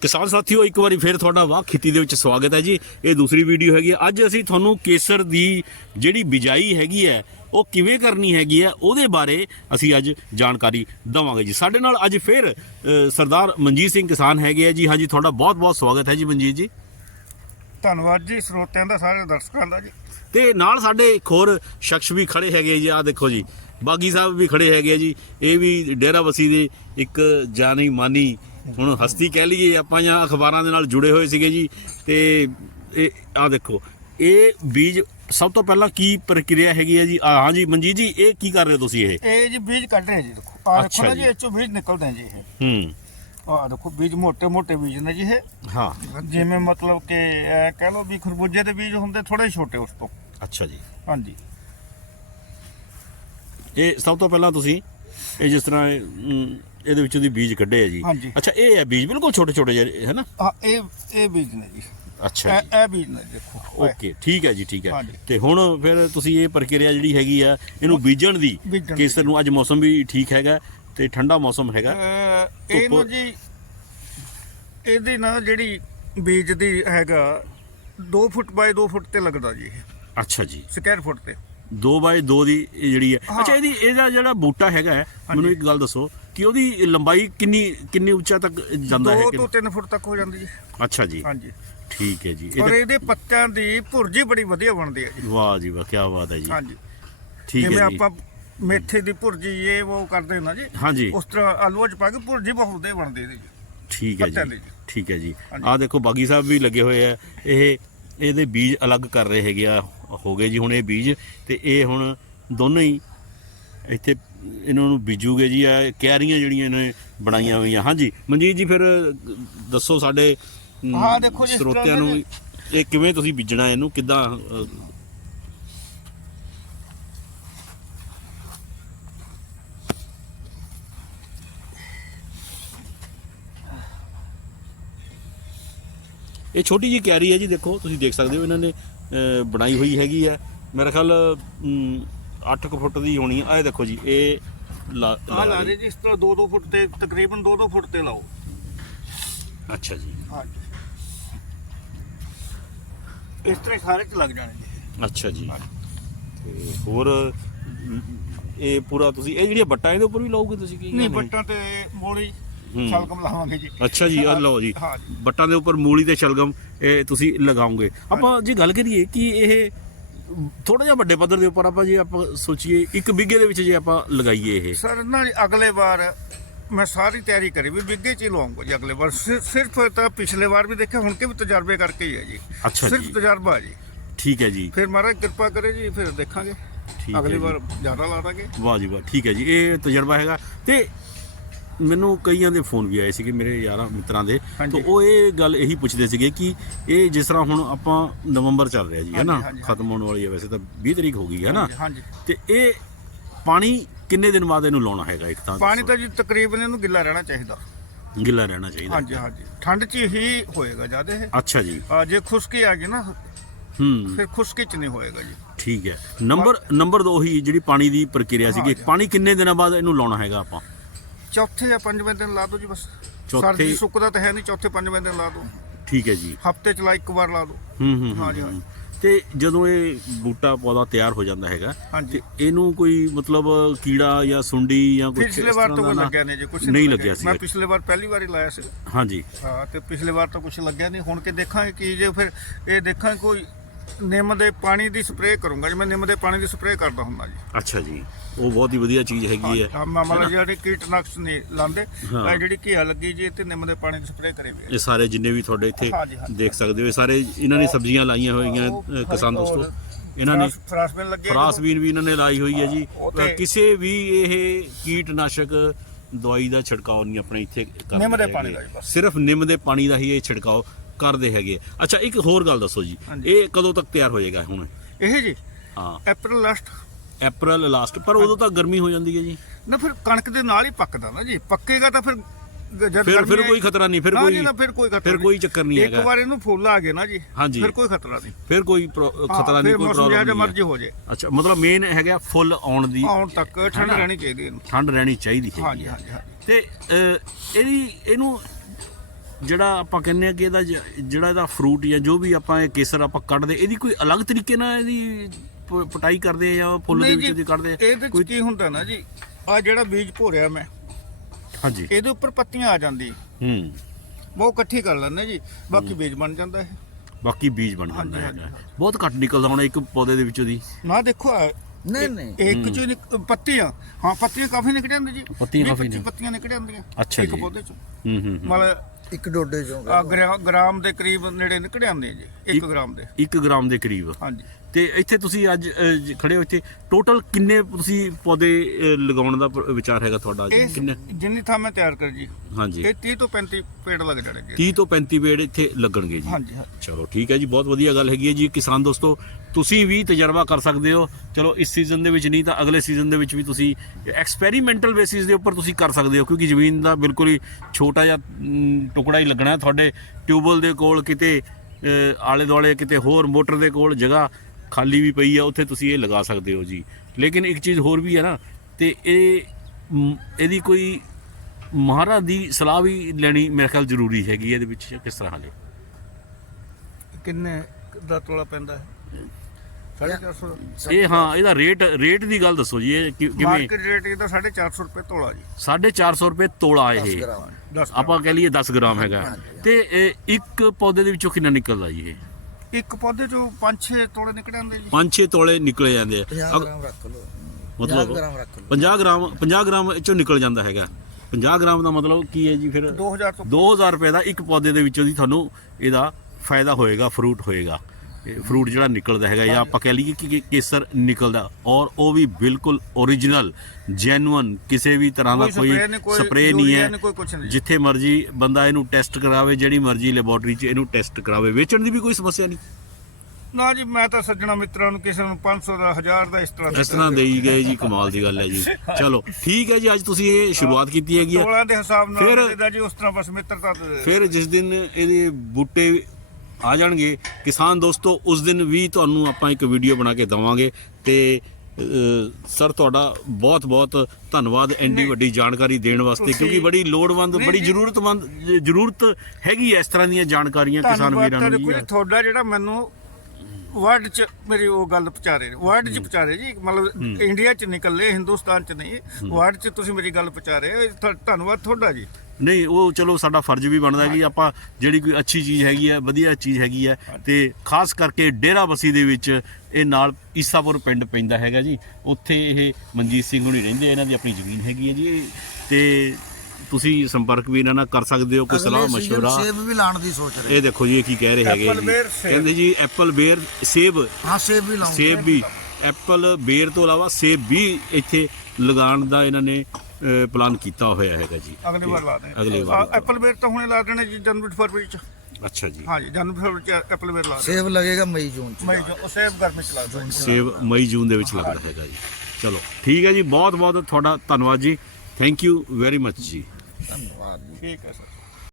ਕਿਸਾਨ ਸਾਥੀਓ ਇੱਕ ਵਾਰੀ ਫਿਰ ਤੁਹਾਡਾ ਵਾਹ ਖੇਤੀ ਦੇ ਵਿੱਚ ਸਵਾਗਤ ਹੈ ਜੀ। ਇਹ ਦੂਸਰੀ ਵੀਡੀਓ ਹੈਗੀ। ਅੱਜ ਅਸੀਂ ਤੁਹਾਨੂੰ ਕੇਸਰ ਦੀ ਜਿਹੜੀ ਬਿਜਾਈ ਹੈਗੀ ਹੈ ਉਹ ਕਿਵੇਂ ਕਰਨੀ ਹੈਗੀ ਹੈ ਉਹਦੇ ਬਾਰੇ ਅਸੀਂ ਅੱਜ ਜਾਣਕਾਰੀ ਦਵਾਂਗੇ ਜੀ। ਸਾਡੇ ਨਾਲ ਅੱਜ ਫਿਰ ਸਰਦਾਰ ਮਨਜੀਤ ਸਿੰਘ ਕਿਸਾਨ ਹੈਗੇ ਆ ਜੀ। ਹਾਂਜੀ ਤੁਹਾਡਾ ਬਹੁਤ ਬਹੁਤ ਸਵਾਗਤ ਹੈ ਜੀ ਮਨਜੀਤ ਜੀ। ਧੰਨਵਾਦ ਜੀ ਸਰੋਤਿਆਂ ਦਾ ਸਾਰੇ ਦਰਸ਼ਕਾਂ ਦਾ ਜੀ। ਤੇ ਨਾਲ ਸਾਡੇ ਇੱਕ ਹੋਰ ਸ਼ਖਸ ਵੀ ਖੜੇ ਹੈਗੇ ਜੀ ਆਹ ਦੇਖੋ ਜੀ। ਬਾਗੀ ਸਾਹਿਬ ਵੀ ਖੜੇ ਹੈਗੇ ਆ ਜੀ। ਇਹ ਵੀ ਡੇਰਾਬੱਸੀ ਦੇ ਇੱਕ ਜਾਣੀ ਮਾਨੀ ਹੁਣ ਹਸਤੀ ਕਹਿ ਲਈਏ ਆਪਾਂ ਜਾਂ ਅਖਬਾਰਾਂ ਦੇ ਨਾਲ ਜੁੜੇ ਹੋਏ ਸੀਗੇ ਜੀ ਤੇ ਇਹ ਆ ਦੇਖੋ ਇਹ ਬੀਜ ਸਭ ਤੋਂ ਪਹਿਲਾਂ ਕੀ ਪ੍ਰਕਿਰਿਆ ਹੈਗੀ ਹੈ ਜੀ? ਹਾਂ ਜੀ ਮਨਜੀਤ ਜੀ ਇਹ ਕੀ ਕਰ ਰਹੇ ਹੋ ਤੁਸੀਂ ਇਹ? ਇਹ ਜੀ ਬੀਜ ਕੱਢ ਰਹੇ ਜੀ ਦੇਖੋ। ਆ ਦੇਖੋ ਜੀ। ਇਹ ਚੋਂ ਬੀਜ ਨਿਕਲਦੇ ਨੇ ਜੀ ਇਹ। ਹੂੰ। ਆ ਦੇਖੋ ਬੀਜ ਮੋٹے ਮੋٹے ਬੀਜ ਨੇ ਜੀ ਇਹ। ਹਾਂ। ਜਿਵੇਂ ਮਤਲਬ ਕਿ ਕਹਿ ਲਓ ਵੀ ਖਰਬੂਜੇ ਦੇ ਬੀਜ ਹੁੰਦੇ ਥੋੜੇ ਛੋਟੇ ਉਸ ਤੋਂ। ਅੱਛਾ ਜੀ। ਹਾਂਜੀ। ਇਹ ਸਭ ਤੋਂ ਪਹਿਲਾਂ ਤੁਸੀਂ ਇਹ ਜਿਸ ਤਰ੍ਹਾਂ ਇਹਦੇ ਵਿੱਚੋਂ ਦੀ ਬੀਜ ਕੱਢੇ ਆ ਜੀ। ਹਾਂਜੀ। ਅੱਛਾ ਇਹ ਹੈ ਬੀਜ ਬਿਲਕੁਲ ਛੋਟੇ ਛੋਟੇ ਜਿਹੇ ਹੈ ਨਾ? ਆ ਇਹ ਇਹ ਬੀਜ ਨੇ ਜੀ। ਅੱਛਾ ਜੀ। ਇਹ ਇਹ ਬੀਜ ਨੇ ਦੇਖੋ। ਇਹ। ਓਕੇ ਠੀਕ ਹੈ ਜੀ ਠੀਕ ਹੈ। ਹਾਂਜੀ। ਤੇ ਹੁਣ ਫਿਰ ਤੁਸੀਂ ਇਹ ਪ੍ਰਕਿਰਿਆ ਜਿਹੜੀ ਹੈਗੀ ਆ ਇਹਨੂੰ ਬੀਜਣ ਦੀ ਬੀਜਣ ਦੀ। ਕੇਸਰ ਨੂੰ ਅੱਜ ਮੌਸਮ ਵੀ ਠੀਕ ਹੈਗਾ ਤੇ ਠੰਡਾ ਮੌਸਮ ਹੈਗਾ। ਅਹ, ਇਹ ਨਾ ਧੁੱਪ- ਜੀ ਇਹਦੀ ਨਾ ਜਿਹੜੀ ਬੀਜ ਦੀ ਹੈਗਾ 2 ਫੁੱਟ ਬਾਈ 2 ਫੁੱਟ ਤੇ ਲੱਗਦਾ ਜੀ ਇਹ। ਅੱਛਾ ਜੀ। ਸਕੁਅਰ ਫੁੱਟ ਤੇ। 2 ਬਾਈ 2 ਦੀ ਇਹ ਜਿਹੜੀ ਹੈ। ਹਾਂ। ਅੱਛਾ ਇਹਦੀ ਇਹਦਾ ਜਿਹੜਾ ਬੂਟਾ ਹੈਗਾ ਹੈ, ਮੈਨੂੰ ਇੱਕ ਗੱਲ ਦੱਸੋ ਕਿ ਉਹਦੀ ਲੰਬਾਈ ਕਿੰਨੀ ਕਿੰਨੀ ਉੱਚਾ ਤੱਕ ਜਾਂਦਾ ਹੈ 2 ਕਿ- ਤੋਂ 3 ਫੁੱਟ ਤੱਕ ਹੋ ਜਾਂਦੀ ਜੀ। ਅੱਛਾ ਜੀ। ਹਾਂਜੀ। ਠੀਕ ਹੈ ਜੀ। ਔਰ ਇਹ ਇਹਦੇ ਪੱਤਿਆਂ ਦੀ ਭੁਰਜੀ ਬੜੀ ਵਧੀਆ ਬਣਦੀ ਹੈ ਜੀ। ਵਾਹ ਜੀ ਵਾਹ ਕੀ ਬਾਤ ਹੈ ਜੀ। ਹਾਂਜੀ। ਠੀਕ ਜਿਵੇਂ ਹੈ ਜੀ। ਆਪਾਂ ਮੇਥੇ ਦੀ ਭੁਰਜੀ ਇਹ ਉਹ ਕਰਦੇ ਨਾ ਜੀ। ਹਾਂਜੀ। ਉਸ ਤਰ੍ਹਾਂ ਆਲੂਆਂ ਚ ਪਾ ਕੇ ਭੁਰਜੀ ਬਹੁਤ ਵਧੀਆ ਬਣਦੀ ਇਹਦੀ ਜੀ। ਠੀਕ ਹੈ ਪੱਤਿਆਂ ਜੀ। ਦੀ। ਠੀਕ ਹੈ ਜੀ। ਹਾਂਜੀ। ਆਹ ਦੇਖੋ ਬਾਗੀ ਸਾਹਿਬ ਵੀ ਲੱਗੇ ਹੋਏ ਆ। ਇਹ ਇਹਦੇ ਬੀਜ ਅਲੱਗ ਕਰ ਰਹੇ ਹੈਗੇ ਆ। ਹੋ ਗਏ ਜੀ ਹੁਣ ਇਹ ਬੀਜ ਤੇ ਇਹ ਹੁਣ ਦੋਨੋਂ ਹੀ ਇੱਥੇ ਇਹਨਾਂ ਨੂੰ ਬੀਜੂਗੇ ਜੀ ਆ ਕਿਆਰੀਆਂ ਜਿਹੜੀਆਂ ਇਹਨੇ ਬਣਾਈਆਂ ਹੋਈਆਂ। ਹਾਂਜੀ ਮਨਜੀਤ ਜੀ ਫਿਰ ਦੱਸੋ ਸਾਡੇ ਹਾਂ, ਦੇਖੋ ਜੀ, ਸਰੋਤਿਆਂ ਨੂੰ ਇਹ ਕਿਵੇਂ ਤੁਸੀਂ ਬੀਜਣਾ ਇਹਨੂੰ ਕਿੱਦਾਂ ਇਹ ਛੋਟੀ ਜੀ ਕਿਆਰੀ ਹੈ ਜੀ ਦੇਖੋ ਤੁਸੀਂ ਦੇਖ ਸਕਦੇ ਹੋ ਇਹਨਾਂ ਨੇ ਬਣਾਈ ਹੋਈ ਹੈਗੀ ਹੈ। ਮੇਰਾ ਖਿਆਲ 8 ਫੁੱਟ ਦੀ ਹੋਣੀ ਹੈ ਆਹ ਦੇਖੋ ਜੀ ਇਹ ਲਾ ਆਹ ਲਾ ਰਹੇ। ਜੀ ਇਸ ਤਰ੍ਹਾਂ 2-2 ਫੁੱਟ ਤੇ ਤਕਰੀਬਨ 2-2 ਫੁੱਟ ਤੇ ਲਾਓ। ਅੱਛਾ ਜੀ। ਹਾਂਜੀ ਇਸ ਤਰ੍ਹਾਂ ਸਾਰੇ ਚ ਲੱਗ ਜਾਣੇ ਜੀ ਅੱਛਾ ਜੀ। ਤੇ ਹੋਰ ਇਹ ਪੂਰਾ ਤੁਸੀਂ ਇਹ ਜਿਹੜੀਆਂ ਬੱਟਾਂ ਇਹਦੇ ਉੱਪਰ ਵੀ ਲਾਓਗੇ ਤੁਸੀਂ ਕੀ ਨਹੀਂ ਬੱਟਾਂ ਤੇ ਹੂੰ। ਛਲਕਮ ਲਾਵਾਂਗੇ ਜੀ। ਅੱਛਾ ਜੀ ਆ ਲਓ ਜੀ। ਬੱਟਾਂ ਦੇ ਉੱਪਰ ਮੂਲੀ ਤੇ ਸ਼ਲਗਮ ਇਹ ਤੁਸੀਂ ਲਗਾਓਗੇ। ਆਪਾਂ ਜੇ ਗੱਲ ਕਰੀਏ ਕਿ ਇਹ ਥੋੜਾ ਜਿਹਾ ਵੱਡੇ ਪੱਧਰ ਦੇ ਉੱਪਰ ਆਪਾਂ ਜੇ ਆਪਾਂ ਸੋਚੀਏ ਇੱਕ ਬਿੱਗੇ ਦੇ ਵਿੱਚ ਜੇ ਆਪਾਂ ਲਗਾਈਏ ਇਹ। ਸਰ ਨਾ ਅਗਲੇ ਵਾਰ ਮੈਂ ਸਾਰੀ ਤਿਆਰੀ ਕਰੀ ਵੀ ਬਿੱਗੇ ਚ ਹੀ ਲਵਾਂਗਾ ਜੀ ਅਗਲੇ ਵਾਰ। ਸਿਰ- ਸਿਰਫ ਤਾਂ ਪਿਛਲੇ ਵਾਰ ਵੀ ਦੇਖਿਆ ਹੁਣ ਕੇ ਵੀ ਤਜਰਬੇ ਕਰਕੇ ਹੀ ਹੈ ਜੀ। ਅੱਛਾ ਸਿਰਫ ਤਜਰਬਾ ਜੀ। ਠੀਕ ਹੈ ਜੀ। ਫਿਰ ਮਹਾਰਾਜ ਕਿਰਪਾ ਕਰੇ ਜੀ ਫਿਰ ਦੇਖਾਂਗੇ। ਅਗਲੀ। ਵਾਰ ਜ਼ਿਆਦਾ ਲਾ ਦਾਂਗੇ। ਵਾਹ ਜੀ ਵਾਹ ਠੀਕ ਹੈ ਜੀ ਇਹ ਤਜਰਬਾ ਹੈਗਾ। ਤੇ ਮੈਨੂੰ ਕਈਆਂ ਦੇ ਫੋਨ ਵੀ ਆਏ ਸੀਗੇ ਮੇਰੇ ਯਾਰਾਂ ਮਿੱਤਰਾਂ ਦੇ। ਹਾਂਜੀ। ਤਾਂ ਉਹ ਇਹ ਗੱਲ ਇਹੀ ਪੁੱਛਦੇ ਸੀਗੇ ਕਿ ਇਹ ਜਿਸ ਤਰ੍ਹਾਂ ਹੁਣ ਆਪਾਂ ਨਵੰਬਰ ਚੱਲ ਰਿਹਾ ਜੀ ਹੈ ਨਾ? ਹਾਂਜੀ, ਹਾਂਜੀ, ਖਤਮ ਹੋਣ ਵਾਲੀ ਹੈ ਵੈਸੇ ਤਾਂ 20 ਤਰੀਕ ਹੋ ਗਈ ਹੈ ਨਾ? ਹਾਂਜੀ ਤੇ ਇਹ ਪਾਣੀ ਕਿੰਨੇ ਦਿਨ ਬਾਅਦ ਇਹਨੂੰ ਲਾਉਣਾ ਹੈਗਾ ਇੱਕ ਤਾਂ? ਪਾਣੀ ਤਾਂ ਜੀ ਤਕਰੀਬਨ ਇਹਨੂੰ ਗਿੱਲਾ ਰਹਿਣਾ ਚਾਹੀਦਾ। ਗਿੱਲਾ ਰਹਿਣਾ ਚਾਹੀਦਾ। ਹਾਂਜੀ ਹਾਂਜੀ। ਠੰਡ 'ਚ ਹੀ ਹੋਏਗਾ ਜ਼ਿਆਦਾ ਇਹ। ਅੱਛਾ ਜੀ। ਆ, ਜੇ ਖੁਸ਼ਕੀ ਆ ਗਈ ਨਾ ਹੂੰ। ਫਿਰ ਖੁਸ਼ਕੀ 'ਚ ਨਹੀਂ ਹੋਏਗਾ ਜੀ। ਠੀਕ ਹੈ। ਨੰਬਰ ਨੰਬਰ 2 ਹੀ ਜਿਹੜੀ ਪਾਣੀ ਦੀ ਪ੍ਰਕਿਰਿਆ ਸੀਗੀ। ਪਾਣੀ ਕਿੰਨੇ ਦਿਨਾਂ ਬਾਅਦ ਇਹਨੂੰ ਲਾਉਣਾ ਹੈਗਾ ਆਪਾਂ? ਚੌਥੇ ਜਾਂ ਪੰਜਵੇਂ ਦਿਨ ਲਾ ਦਿਓ ਜੀ ਬਸ। ਚੌਥੇ- ਸਰਦੀ ਸੁੱਕਦਾ ਤਾਂ ਹੈ ਨਹੀਂ ਚੌਥੇ ਪੰਜਵੇਂ ਦਿਨ ਲਾ ਦਿਓ। ਠੀਕ ਹੈ ਜੀ। ਹਫ਼ਤੇ 'ਚ ਲਾ ਇੱਕ ਵਾਰ ਲਾ ਦਿਓ। ਹੂੰ ਹੂੰ ਹਾਂਜੀ, ਹੂੰ। ਹੂੰ। ਤੇ ਜਦੋਂ ਇਹ ਬੂਟਾ ਪੌਦਾ ਤਿਆਰ ਹੋ ਜਾਂਦਾ ਹੈਗਾ ਤੇ ਇਹਨੂੰ ਕੋਈ ਮਤਲਬ ਕੀੜਾ ਜਾਂ ਸੁੰਡੀ ਜਾਂ ਕੁਝ ਪਿਛਲੇ ਵਾਰ ਤਾਂ ਲੱਗਿਆ ਨਹੀਂ ਜੀ ਕੁਝ ਨਹੀਂ ਲੱਗਿਆ ਸੀ ਮੈਂ ਪਿਛਲੇ ਵਾਰ ਪਹਿਲੀ ਵਾਰੀ ਲਾਇਆ ਸੀ। ਹਾਂਜੀ। ਹਾਂ ਤੇ ਪਿਛਲੇ ਵਾਰ ਤਾਂ ਕੁਝ ਲੱਗਿਆ ਨਹੀਂ। ਹੁਣ ਕੇ ਦੇਖਾਂਗੇ ਕੀ ਜੇ ਫਿਰ ਇਹ ਦੇਖਾਂਗੇ ਕੋਈ ਨਿੰਮ ਦੇ ਪਾਣੀ ਦੀ ਸਪਰੇਅ ਕਰੂੰਗਾ ਜੀ ਮੈਂ ਨਿੰਮ ਦੇ ਪਾਣੀ ਦੀ ਸਪਰੇਅ ਕਰਦਾ ਹੁੰਦਾ ਜੀ ਅੱਛਾ ਜੀ ਉਹ ਬਹੁਤ ਹੀ ਵਧੀਆ ਚੀਜ਼ ਹੈਗੀ ਹੈ ਹਾਂ ਮਾਮਲਾ ਜਿਹੜੇ ਕੀਟਨਾਸ਼ਕ ਨਹੀਂ ਲਾਉਂਦੇ ਹਾਂ। ਇਹ ਜਿਹੜੀ ਘੀਆ ਲੱਗੀ ਜੀ ਤੇ ਨਿੰਮ ਦੇ ਪਾਣੀ ਦੀ ਸਪਰੇਅ ਕਰੇ ਵੀ ਇਹ ਸਾਰੇ ਜਿੰਨੇ ਵੀ ਤੁਹਾਡੇ ਇੱਥੇ ਹਾਂਜੀ, ਹਾਂਜੀ। ਦੇਖ ਸਕਦੇ ਹੋ ਇਹ ਸਾਰੇ ਇਹਨਾਂ ਨੇ ਸਬਜ਼ੀਆਂ ਲਾਈਆਂ ਹੋਈਆਂ ਅ, ਕਿਸਾਨ ਦੋਸਤੋ ਇਹਨਾਂ ਨੇ ਫਰਾਸਬਿਨ ਲੱਗੇ ਫਰਾਸਬੀਨ ਵੀ ਇਹਨਾਂ ਨੇ ਲਾਈ ਹੋਈ ਹੈ ਜੀ ਉਹ ਤੇ- ਕਿਸੇ ਵੀ ਇਹ ਕੀਟਨਾਸ਼ਕ ਦਵਾਈ ਦਾ ਛਿੜਕਾਓ ਨਹੀਂ ਆਪਣੇ ਇੱਥੇ ਕਰਦੇ ਨਿੰਮ ਦੇ ਹੈਗੇ। ਪਾਣੀ ਦਾ ਜੀ ਬਸ। ਸਿਰਫ ਨਿੰਮ ਦੇ ਪਾਣੀ ਦਾ ਹੀ ਇਹ ਛਿੜਕਾਓ ਕਰਦੇ ਹੈਗੇ ਆ। ਅੱਛਾ ਇੱਕ ਹੋਰ ਗੱਲ ਦੱਸੋ ਜੀ। ਹਾਂਜੀ। ਇਹ ਕਦੋਂ ਤੱਕ ਤਿਆਰ ਹੋ ਜਾਏਗਾ ਹੁਣ? ਇਹ ਜੀ ਹਾਂ। ਅਪ੍ਰੈਲ ਲਾਸਟ ਅਪ੍ਰੈਲ ਲਾਸਟ ਪਰ ਉਦੋਂ ਤਾਂ ਗਰਮੀ ਹੋ ਜਾਂਦੀ ਹੈ ਜੀ। ਨਾ ਫਿਰ ਕਣਕ ਦੇ ਨਾਲ ਹੀ ਪੱਕਦਾ ਨਾ ਜੀ। ਪੱਕੇਗਾ ਤਾਂ ਫਿਰ ਗ- ਜਦ ਫਿਰ ਫਿਰ ਗਰਮੀ ਕੋਈ ਖਤਰਾ ਨਹੀਂ ਫਿਰ ਨਾ ਕੋਈ ਨਾ ਫਿਰ ਕੋਈ ਖਤਰਾ ਫਿਰ ਕੋਈ ਚੱਕਰ ਨਹੀਂ ਇੱਕ ਹੈਗਾ। ਵਾਰ ਇਹਨੂੰ ਫੁੱਲ ਆ ਗਏ ਨਾ ਜੀ ਹਾਂਜੀ। ਫਿਰ ਕੋਈ ਖਤਰਾ ਨਹੀਂ। ਫਿਰ ਕੋਈ ਪ੍ਰੋ- ਖਤਰਾ ਨਹੀਂ ਕੋਈ ਪ੍ਰੋਬਲਮ ਨਹੀਂ ਮਰਜ਼ੀ ਹੈ। ਹੋ ਜੇ। ਅੱਛਾ ਮਤਲਬ ਮੇਨ ਹੈਗਾ ਫੁੱਲ ਆਉਣ ਦੀ। ਆਉਣ ਤੱਕ ਠੰਡ? ਰਹਿਣੀ ਚਾਹੀਦੀ ਇਹਨੂੰ। ਠੰਡ ਰਹਿਣੀ ਚਾਹੀਦੀ ਹਾਂਜੀ ਹੈ। ਹਾਂਜੀ ਹਾਂਜੀ। ਤੇ ਅਹ, ਇਹਦੀ ਇਹਨੂੰ ਜਿਹੜਾ ਆਪਾਂ ਕਹਿੰਦੇ ਆ ਕਿ ਇਹਦਾ ਜ- ਜਿਹੜਾ ਇਹਦਾ ਫਰੂਟ ਜਾਂ ਜੋ ਵੀ ਆਪਾਂ ਇਹ ਕੇਸਰ ਆਪਾਂ ਕੱਢਦੇ ਇਹਦੀ ਕੋਈ ਅਲੱਗ ਤਰੀਕੇ ਨਾਲ ਇਹਦੀ ਪ- ਪਟਾਈ ਕਰਦੇ ਆ ਜਾਂ ਫੁੱਲ ਦੇ ਨਹੀਂ ਵਿੱਚ ਜੀ, ਦੀ ਕੱਢਦੇ ਆ? ਇਹਦੇ ਚ ਕੀ ਹੁੰਦਾ ਨਾ ਜੀ ਆ ਜਿਹੜਾ ਬੀਜ ਭੋਰਿਆ ਮੈਂ ਹਾਂਜੀ। ਇਹਦੇ ਉੱਪਰ ਪੱਤੀਆਂ ਆ ਜਾਂਦੀ। ਹੂੰ। ਉਹ ਇਕੱਠੀ ਕਰ ਲੈਂਦੇ ਜੀ ਬਾਕੀ ਬੀਜ ਬਣ ਜਾਂਦਾ ਹੈ ਬਾਕੀ ਬੀਜ ਬਣ ਜਾਂਦਾ ਹਾਂਜੀ, ਹੈਗਾ। ਬਹੁਤ ਘੱਟ ਨਿਕਲਦਾ ਹੁਣ ਇੱਕ ਪੌਦੇ ਦੇ ਵਿੱਚੋਂ ਦੀ। ਨਾ ਦੇਖੋ ਆ ਨਹੀਂ ਨਹੀਂ। ਇੱਕ ਚ ਨਿਕ- ਪੱਤੀਆਂ ਹਾਂ ਪੱਤੀਆਂ ਕਾਫੀ ਨਿਕਲ ਜਾਂਦੀ ਜੀ। ਪੱਤੀਆਂ ਵੀਹ ਕਾਫੀ ਪੱਚੀ ਨੇ। ਪੱਤੀਆਂ ਨਿਕਲ ਜਾਂਦੀਆਂ ਅੱਛਾ ਇੱਕ ਜੀ। ਪੌਦੇ ਚ। ਹੂੰ ਹੂੰ ਹੂੰ। ਮਤਲਬ ਇੱਕ ਡੋਡੇ ਚੋਂ ਆ ਗ੍ਰਾਮ ਦੇ ਕਰੀਬ ਨੇੜੇ ਨਿਕਲ ਜਾਂਦੇ ਜੀ 1 ਇੱਕ- ਗ੍ਰਾਮ ਦੇ। ਇੱਕ ਗ੍ਰਾਮ ਦੇ ਕਰੀਬ। ਹਾਂਜੀ। ਤੇ ਇੱਥੇ ਤੁਸੀਂ ਅੱਜ ਅ, ਖੜੇ ਹੋ ਇੱਥੇ। ਟੋਟਲ ਕਿੰਨੇ ਤੁਸੀਂ ਪੌਦੇ ਅ, ਲਗਾਉਣ ਦਾ ਪ- ਵਿਚਾਰ ਹੈਗਾ ਤੁਹਾਡਾ ਜੀ ਇਹ ਕਿੰਨੇ? ਜਿੰਨੀ ਥਾਂ ਮੈਂ ਤਿਆਰ ਕਰ ਜੀ। ਹਾਂਜੀ। ਇਹ 30 ਤੋਂ 35 ਪੇੜ ਲੱਗ ਜਾਣਗੇ। 30 ਤੋਂ 35 ਪੇੜ ਇੱਥੇ ਲੱਗਣਗੇ ਜੀ। ਹਾਂਜੀ ਹਾਂਜੀ ਚਲੋ ਠੀਕ ਹੈ ਜੀ ਬਹੁਤ ਵਧੀਆ ਗੱਲ ਹੈਗੀ ਹੈ ਜੀ। ਕਿਸਾਨ ਦੋਸਤੋ ਤੁਸੀਂ ਵੀ ਤਜਰਬਾ ਕਰ ਸਕਦੇ ਹੋ। ਚਲੋ ਇਸ ਸੀਜ਼ਨ ਦੇ ਵਿੱਚ ਨਹੀਂ ਤਾਂ ਅਗਲੇ ਸੀਜ਼ਨ ਦੇ ਵਿੱਚ ਵੀ ਤੁਸੀਂ ਐਕਸਪੈਰੀਮੈਂਟਲ ਬੇਸਿਸ ਦੇ ਉੱਪਰ ਤੁਸੀਂ ਕਰ ਸਕਦੇ ਹੋ ਕਿਉਂਕਿ ਜ਼ਮੀਨ ਦਾ ਬਿਲਕੁਲ ਹੀ ਛੋਟਾ ਜਿਹਾ ਮ, ਟੁਕੜਾ ਹੀ ਲੱਗਣਾ ਹੈ ਤੁਹਾਡੇ। ਟਿਊਬਲ ਦੇ ਕੋਲ ਕਿਤੇ ਅ, ਆਲੇ ਦੁਆਲੇ ਕਿਤੇ ਹੋਰ ਮੋਟਰ ਦੇ ਕੋਲ ਜਗ੍ਹਾ ਖਾਲੀ ਵੀ ਪਈ ਆ ਉੱਥੇ ਤੁਸੀਂ ਇਹ ਲਗਾ ਸਕਦੇ ਹੋ ਜੀ। ਲੇਕਿਨ ਇੱਕ ਚੀਜ਼ ਹੋਰ ਵੀ ਹੈ ਨਾ ਤੇ ਇਹ ਇਹਦੀ ਕੋਈ ਮਹਾਰਾ ਦੀ ਸਲਾਹ ਵੀ ਲੈਣੀ ਮੇਰੇ ਖਿਆਲ ਜ਼ਰੂਰੀ ਹੈਗੀ ਇਹਦੇ ਵਿੱਚ ਕਿਸ ਤਰ੍ਹਾਂ ਹਾਲੇ? ਕਿੰਨੇ ਦਾ ਤੋਲਾ ਪੈਂਦਾ ਹੈ? 450 ਇਹ ਹਾਂ ਇਹਦਾ ਰੇਟ ਰੇਟ ਦੀ ਗੱਲ ਦੱਸੋ ਜੀ ਇਹ ਕਿਵੇਂ? ਮਾਰਕੀਟ ਰੇਟ ਇਹਦਾ 450 ਰੁਪਏ ਤੋਲਾ ਜੀ। 450 ਰੁਪਏ ਤੋਲਾ ਇਹ। 10 ਗ੍ਰਾਮ। 10 ਆਪਾਂ ਕਹਿ ਲਈਏ 10 ਗ੍ਰਾਮ ਹੈਗਾ। ਤੇ ਇੱਕ ਪੌਦੇ ਦੇ ਵਿੱਚੋਂ ਕਿੰਨਾ ਨਿਕਲਦਾ ਜੀ ਇਹ? ਇੱਕ ਪੌਦੇ ਚੋਂ 5-6 ਤੋਲੇ ਨਿਕਲ ਜਾਂਦੇ ਜੀ। 5-6 ਤੋਲੇ ਨਿਕਲੇ ਜਾਂਦੇ ਆ। 50 ਅਗ- ਗ੍ਰਾਮ ਰੱਖ ਲਓ। ਮਤਲਬ 50 ਗ੍ਰਾਮ ਰੱਖ ਲਓ। 50 ਗ੍ਰਾਮ 50 ਗ੍ਰਾਮ ਇਹ ਚੋਂ ਨਿਕਲ ਜਾਂਦਾ ਹੈਗਾ। 50 ਗ੍ਰਾਮ ਦਾ ਮਤਲਬ ਕੀ ਹੈ ਜੀ ਫਿਰ? 2000 ਤੋਂ 2000 ਰੁਪਏ ਦਾ ਇੱਕ ਪੌਦੇ ਦੇ ਵਿੱਚੋਂ ਦੀ ਤੁਹਾਨੂੰ ਇਹਦਾ ਫਾਇਦਾ ਹੋਏਗਾ ਫਰੂਟ ਹੋਏਗਾ। ਫਰੂਟ ਜਿਹੜਾ ਨਿਕਲਦਾ ਹੈਗਾ ਜਾਂ ਆਪਾਂ ਕਹਿ ਲਈਏ ਕਿ ਕੇਸਰ ਨਿਕਲਦਾ ਔਰ ਉਹ ਵੀ ਬਿਲਕੁਲ ਓਰੀਜਨਲ ਜੈਨੂਅਨ ਕਿਸੇ ਵੀ ਤਰ੍ਹਾਂ ਦਾ ਕੋਈ ਸਪਰੇ ਨਹੀਂ ਹੈ। ਜਿੱਥੇ ਮਰਜ਼ੀ ਬੰਦਾ ਇਹਨੂੰ ਟੈਸਟ ਕਰਾਵੇ ਜਿਹੜੀ ਮਰਜ਼ੀ ਲੈਬੋਰਟਰੀ 'ਚ ਇਹਨੂੰ ਟੈਸਟ ਕਰਾਵੇ ਵੇਚਣ ਦੀ ਵੀ ਕੋਈ ਸਮੱਸਿਆ ਨਹੀਂ। ਨਾ ਜੀ ਮੈਂ ਤਾਂ ਸੱਜਣਾ ਮਿੱਤਰਾਂ ਨੂੰ ਕਿਸੇ ਨੂੰ 500 ਦਾ 1000 ਦਾ ਇਸ ਤਰ੍ਹਾਂ ਇਸ ਤਰ੍ਹਾਂ ਦੇਈ ਗਏ ਜੀ ਕਮਾਲ ਦੀ ਗੱਲ ਹੈ ਜੀ। ਚਲੋ ਠੀਕ ਹੈ ਜੀ ਅੱਜ ਤੁਸੀਂ ਇਹ ਸ਼ੁਰੂਆਤ ਕੀਤੀ ਹੈਗੀ ਹੈ ਤੋਲਾਂ ਦੇ ਹਿਸਾਬ ਨਾਲ ਫਿਰ- ਦੇਦਾ ਜੀ ਉਸ ਤਰ੍ਹਾਂ ਬਸ ਮਿੱਤਰਤਾ ਦੇ- ਫਿਰ ਜਿਸ ਦਿਨ ਇਹਦੇ ਬੂਟੇ ਆ ਜਾਣਗੇ। ਕਿਸਾਨ ਦੋਸਤੋ ਉਸ ਦਿਨ ਵੀ ਤੁਹਾਨੂੰ ਆਪਾਂ ਇੱਕ ਵੀਡੀਓ ਬਣਾ ਕੇ ਦਵਾਂਗੇ ਤੇ ਸਰ ਤੁਹਾਡਾ ਬਹੁਤ ਬਹੁਤ ਧੰਨਵਾਦ ਐਂਡੀ ਵੱਡੀ ਜਾਣਕਾਰੀ ਦੇਣ ਵਾਸਤੇ ਕਿਉਂਕਿ ਬੜੀ ਲੋੜਵੰਦ ਬੜੀ। ਜ਼ਰੂਰਤਮੰਦ ਜ਼ਰੂਰਤ ਹੈਗੀ ਇਸ ਤਰ੍ਹਾਂ ਦੀਆਂ ਜਾਣਕਾਰੀਆਂ ਕਿਸਾਨ ਵੀਰਾਂ ਨੂੰ ਜੀ। ਤੁਹਾਡਾ ਜਿਹੜਾ ਮੈਨੂੰ ਵਰਡ ਚ ਮੇਰੀ ਉਹ ਗੱਲ ਪਹੁੰਚਾ ਰਹੇ ਵਰਡ ਚ ਪਹੁੰਚਾ ਰਹੇ ਜੀ। ਮਤਲਬ ਇੰਡੀਆ ਚ ਨਿਕਲੇ ਹਿੰਦੁਸਤਾਨ ਚ ਨਹੀਂ। ਵਰਡ ਚ ਤੁਸੀਂ ਮੇਰੀ ਗੱਲ ਪਹੁੰਚਾ ਰਹੇ ਹੋ। ਇਹ ਤੁਹਾ- ਧੰਨਵਾਦ ਤੁਹਾਡਾ ਜੀ। ਨਹੀਂ ਉਹ ਚਲੋ ਸਾਡਾ ਫਰਜ਼ ਵੀ ਬਣਦਾ ਕਿ ਆਪਾਂ ਜਿਹੜੀ ਕੋਈ ਅੱਛੀ ਚੀਜ਼ ਹੈਗੀ ਹੈ ਵਧੀਆ ਚੀਜ਼ ਹੈਗੀ ਹੈ ਤੇ ਖਾਸ ਕਰਕੇ ਡੇਰਾ ਬਸੀ ਦੇ ਵਿੱਚ ਇਹ ਨਾਲ ਈਸਾਪੁਰ ਪਿੰਡ ਪੈਂਦਾ ਹੈਗਾ ਜੀ। ਉੱਥੇ ਇਹ ਮਨਜੀਤ ਸਿੰਘ ਹੁਣੀ ਰਹਿੰਦੇ ਇਹਨਾਂ ਦੀ ਆਪਣੀ ਜ਼ਮੀਨ ਹੈਗੀ ਹੈ ਜੀ। ਤੇ ਤੁਸੀਂ ਸੰਪਰਕ ਵੀ ਇਹਨਾਂ ਨਾਲ ਕਰ ਸਕਦੇ ਹੋ ਕੋਈ ਸਲਾਹ ਮਸ਼ਵਰਾ। ਸੇਬ ਵੀ ਲਾਉਣ ਦੀ ਸੋਚ ਰਹੇ। ਇਹ ਦੇਖੋ ਜੀ ਇਹ ਕੀ ਕਹਿ ਰਹੇ ਹੈਗੇ ਜੀ। ਕਹਿੰਦੇ ਜੀ ਐਪਲ ਬੇਰ ਸੇਬ ਹਾਂ ਸੇਬ ਵੀ ਲਾਉਂਗੇ ਸੇਬ ਵੀ। ਐਪਲ ਬੇਰ ਤੋਂ ਇਲਾਵਾ ਸੇਬ ਵੀ ਇੱਥੇ ਲਗਾਉਣ ਦਾ ਇਹਨਾਂ ਨੇ ਪਲਾਨ ਕੀਤਾ ਹੋਇਆ ਹੈਗਾ ਜੀ। ਅਗਲੀ ਵਾਰ ਲਾ ਦੇ ਅਗਲੀ ਵਾਰ ਲਾ ਐਪਲ ਬੇਰ ਤਾਂ ਹੁਣੇ ਲਾ ਦੇਣੇ ਜੀ ਜਨਵਰੀ ਫਰਵਰੀ ਚ। ਅੱਛਾ ਜੀ। ਹਾਂਜੀ ਜਨਵਰੀ ਫਰਵਰੀ ਚ ਐਪਲ ਬੇਰ ਲਾ ਸੇਬ ਲੱਗੇਗਾ ਮਈ ਜੂਨ ਚ। ਮੈਂ ਜੋ ਉਹ ਸੇਬ ਗਰਮੀ ਚ ਲਾ ਦੇ ਸੇਬ ਮਈ ਜੂਨ ਦੇ ਵਿੱਚ ਲੱਗਦਾ ਹੈਗਾ ਜੀ। ਚਲੋ ਠੀਕ ਹੈ ਜੀ। ਬਹੁਤ ਬਹੁਤ ਤੁਹਾਡਾ ਧੰਨਵਾਦ ਜੀ। ਥੈਂਕ ਯੂ ਵੈਰੀ ਮੱਚ ਜੀ ਧੰਨਵਾਦ ਜੀ ਠੀਕ ਹੈ ਸਰ